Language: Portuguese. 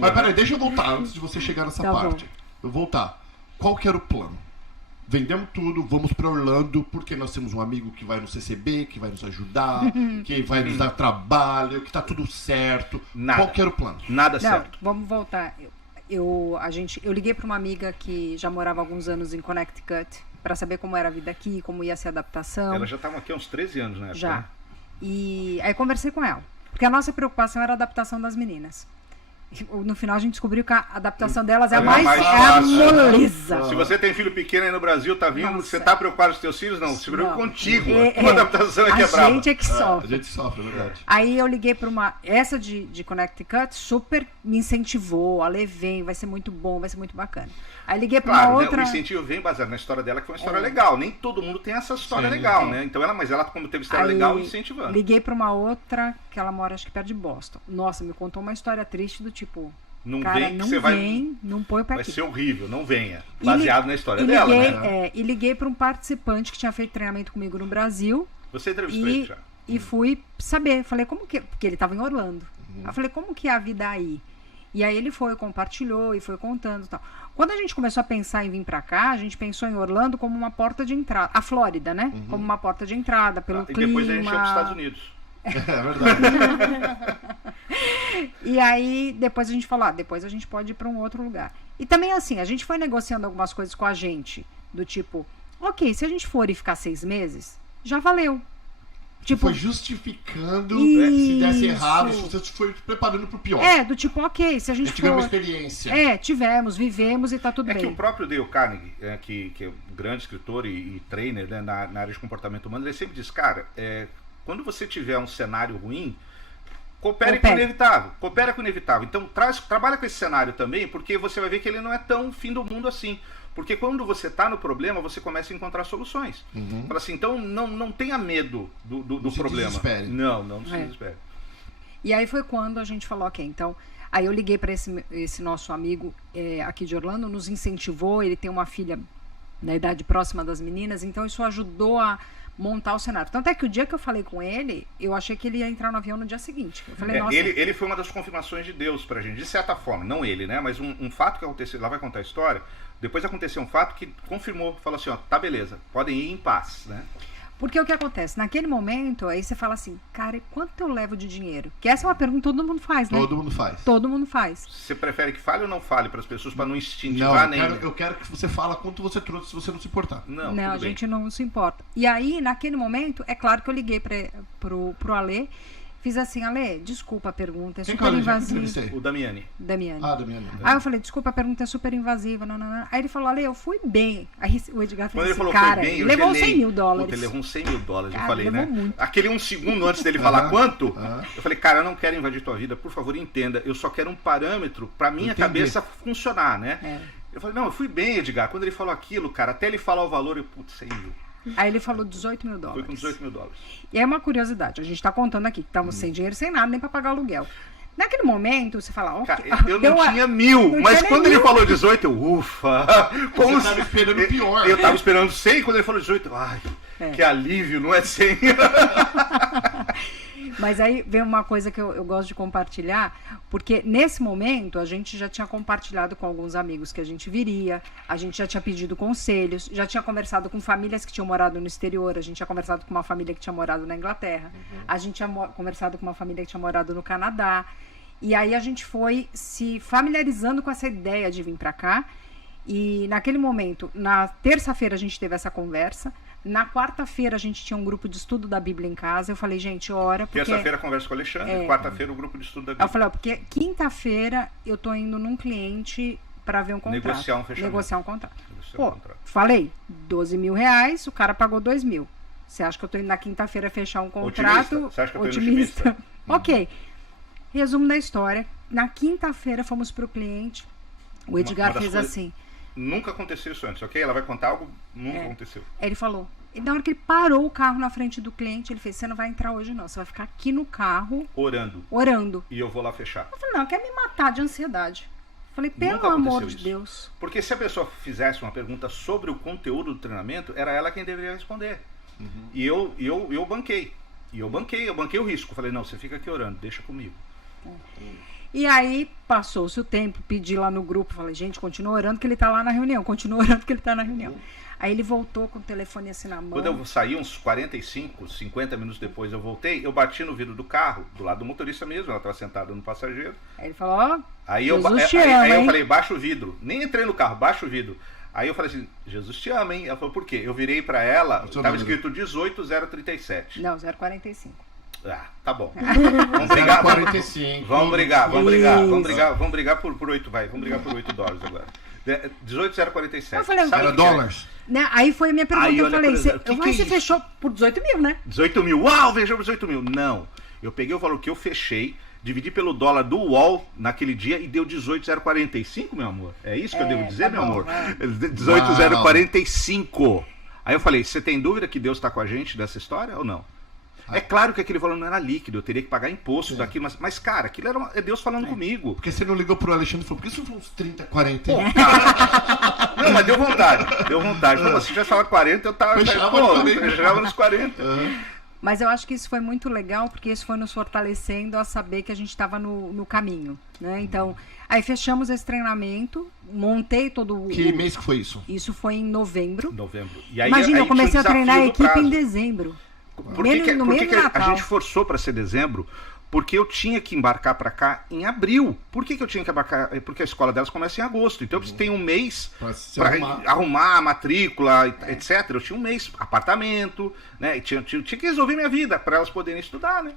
Mas peraí, deixa eu voltar antes de você chegar nessa Tá parte. bom. Eu vou voltar. Qual que era o plano? Vendemos tudo, vamos pra Orlando, porque nós temos um amigo que vai no CCB, que vai nos ajudar, que vai nos dar trabalho, que tá tudo certo. Nada. Qual que era o plano? Nada Não, certo. vamos voltar. Eu liguei para uma amiga que já morava há alguns anos em Connecticut para saber como era a vida aqui, como ia ser a adaptação. Ela já estava aqui há uns 13 anos, né? Já. E aí conversei com ela. Porque a nossa preocupação era a adaptação das meninas. E, no final a gente descobriu que a adaptação delas é a É mais, mais é a fácil. moleza. Se você tem filho pequeno aí no Brasil, tá vindo, Nossa. você tá preocupado com os teus filhos? Não, se preocupa Não. contigo. A tua adaptação é que é A brava. gente é que A sofre. gente sofre, é verdade. Aí eu liguei para uma... Essa de Connecticut super me incentivou. Ale, vem, vai ser muito bom, vai ser muito bacana. Aí liguei para Claro, uma né, outra... o incentivo vem baseado na história dela, que foi uma história legal. Nem todo mundo tem essa história Sim. legal, né? Então mas ela, como teve história Aí, legal, incentivando. Liguei para uma outra que ela mora, acho que perto de Boston. Nossa, me contou uma história triste do tipo... Não cara, vem que não você vem, não põe o pé vai aqui. ser horrível, não venha. E Baseado li- na história e dela, liguei, né? e liguei para um participante que tinha feito treinamento comigo no Brasil Você entrevistou ele já. e fui saber. Falei, como que... Porque ele estava em Orlando. Eu falei, como que é a vida aí? E aí ele foi, compartilhou e foi contando e tal. Quando a gente começou a pensar em vir para cá, a gente pensou em Orlando como uma porta de entrada. A Flórida, né? Como uma porta de entrada, pelo E clima. depois a gente foi para os Estados Unidos. É verdade. E aí, depois a gente falou, depois a gente pode ir para um outro lugar. E também assim, a gente foi negociando algumas coisas com a gente, do tipo, ok, se a gente for e ficar 6 meses, já valeu. Tipo, Foi justificando se desse errado, se Isso. você foi preparando pro pior. do tipo, ok, se a A gente gente tivemos uma for... experiência. Tivemos, vivemos e tá tudo É que bem. o próprio Dale Carnegie, que é um grande escritor e trainer, né, na área de comportamento humano, ele sempre diz, cara, quando você tiver um cenário ruim, coopere com o inevitável. Coopera com o inevitável. Então trabalha com esse cenário também, porque você vai ver que ele não é tão fim do mundo assim. Porque quando você está no problema, você começa a encontrar soluções. Fala assim, então não tenha medo do se problema. desespere. Não se desespere. E aí foi quando a gente falou, ok, então... Aí eu liguei para esse nosso amigo aqui de Orlando, nos incentivou, ele tem uma filha na idade próxima das meninas, então isso ajudou a montar o cenário. Tanto é que o dia que eu falei com ele, eu achei que ele ia entrar no avião no dia seguinte. Eu falei, nossa... Ele foi uma das confirmações de Deus pra gente, de certa forma, não ele, né? Mas um fato que aconteceu, lá vai contar a história, depois aconteceu um fato que confirmou, falou assim, ó, tá beleza, podem ir em paz, né? Porque o que acontece? Naquele momento, aí você fala assim, cara, e quanto eu levo de dinheiro? Que essa é uma pergunta que todo mundo faz, né? Todo mundo faz. Todo mundo faz. Você prefere que fale ou não fale para as pessoas para não Não, instintivar nem... eu quero que você fale quanto você trouxe se você não se importar. Não, Não, a tudo bem. gente não se importa. E aí, naquele momento, é claro que eu liguei pro Ale, fiz assim, Ale, desculpa a pergunta, é Quem super que eu invasiva. entrevistei? O Damiani. Damiani. Ah, Damiani. Aí eu falei, desculpa, a pergunta é super invasiva. Não. Aí ele falou, Ale, eu fui bem. Aí o Edgar Quando fez ele assim, falou cara, foi bem, eu levou gelei. 100 mil dólares. Puta, ele levou uns 100 mil dólares, Cara, eu falei, levou né? muito. Aquele um segundo antes dele falar quanto, Aham. eu falei, cara, eu não quero invadir tua vida, por favor, entenda. Eu só quero um parâmetro pra minha Entendi. cabeça funcionar, né? É. Eu falei, não, eu fui bem, Edgar. Quando ele falou aquilo, cara, até ele falar o valor, eu, putz, 100 mil. Aí ele falou 18 mil Foi dólares. com 18 mil dólares. E aí uma curiosidade, a gente tá contando aqui que estamos sem dinheiro, sem nada, nem pra pagar aluguel. Naquele momento, você fala, ok. Cara, eu deu não a- tinha 1000, não mas tinha quando nem ele 1000. falou 18, eu, ufa. Como Você tava esperando o pior. Eu tava esperando 100, quando ele falou 18, ai, que alívio, não é 100. Mas aí vem uma coisa que eu gosto de compartilhar, porque nesse momento a gente já tinha compartilhado com alguns amigos que a gente viria, a gente já tinha pedido conselhos, já tinha conversado com famílias que tinham morado no exterior, a gente tinha conversado com uma família que tinha morado na Inglaterra, a gente tinha conversado com uma família que tinha morado no Canadá, e aí a gente foi se familiarizando com essa ideia de vir para cá, e naquele momento, na terça-feira a gente teve essa conversa, na quarta-feira a gente tinha um grupo de estudo da Bíblia em casa, eu falei, gente, ora, porque... Terça-feira conversa com o Alexandre, quarta-feira o grupo de estudo da Eu Bíblia. falei, ó, porque quinta-feira eu tô indo num cliente para ver um contrato. Negociar um fechamento. Negociar um contrato. Negociar Pô, um contrato. falei, 12 mil reais, o cara pagou 2 mil. Você acha que eu tô indo na quinta-feira fechar um contrato? Otimista. Você acha que eu tô indo otimista? Ok. Resumo da história. Na quinta-feira fomos pro cliente. O Edgar uma das fez coisas- assim. Nunca aconteceu isso antes, ok? Ela vai contar algo, nunca É. aconteceu. Aí ele falou. E na hora que ele parou o carro na frente do cliente, ele fez: você não vai entrar hoje, não. Você vai ficar aqui no carro Orando. orando. E eu vou lá fechar. Eu falei, não, quer me matar de ansiedade. Eu falei, pelo Nunca amor aconteceu de isso. Deus. Porque se a pessoa fizesse uma pergunta sobre o conteúdo do treinamento, era ela quem deveria responder. E eu banquei. E eu banquei o risco. Falei, não, você fica aqui orando, deixa comigo. E aí, passou-se o tempo, pedi lá no grupo, falei, gente, continua orando que ele tá lá na reunião, continua orando que ele tá na reunião. Aí ele voltou com o telefone assim na mão. Quando eu saí, uns 45, 50 minutos depois eu voltei, eu bati no vidro do carro, do lado do motorista mesmo, ela estava sentada no passageiro. Aí ele falou, ó, Aí eu falei, baixa o vidro. Nem entrei no carro, baixa o vidro. Aí eu falei assim, Jesus te ama, hein? Ela falou, por quê? Eu virei pra ela, tava escrito 18037. Não, 045. Ah, tá bom. Vamos brigar. 45. Vamos brigar por 8, vai. Vamos brigar por 8 dólares agora. 18,047. Eu falei, era dólares? Né? Aí foi a minha pergunta, Aí, eu olha, falei, por exemplo, você fechou por 18 mil, né? 18 mil. Uau, fechou por 18 mil. Não. Eu peguei o valor que eu fechei, dividi pelo dólar do UOL naquele dia e deu 18,045, meu amor. É isso que eu devo dizer, tá meu bom, amor? vai. 18,045. Aí eu falei, você tem dúvida que Deus está com a gente dessa história ou não? É claro que aquele valor não era líquido, eu teria que pagar imposto daquilo, mas cara, aquilo é Deus falando comigo. Porque você não ligou pro Alexandre e falou, por que isso não foi uns 30, 40? Pô, cara. Não, mas deu vontade. Como se tivesse falado 40, eu tava. Fechava nos 40. Mas eu acho que isso foi muito legal, porque isso foi nos fortalecendo a saber que a gente estava no caminho, né? Então, aí fechamos esse treinamento, montei todo o... Que mês que foi isso? Isso foi em novembro. E aí, imagina, eu comecei a treinar a equipe em dezembro. dezembro. Por que a gente forçou para ser dezembro? Porque eu tinha que embarcar para cá em abril. Por que eu tinha que embarcar? Porque a escola delas começa em agosto. Então você tem um mês para arrumar a matrícula, etc. Eu tinha um mês, apartamento, né? E tinha que resolver minha vida para elas poderem estudar, né?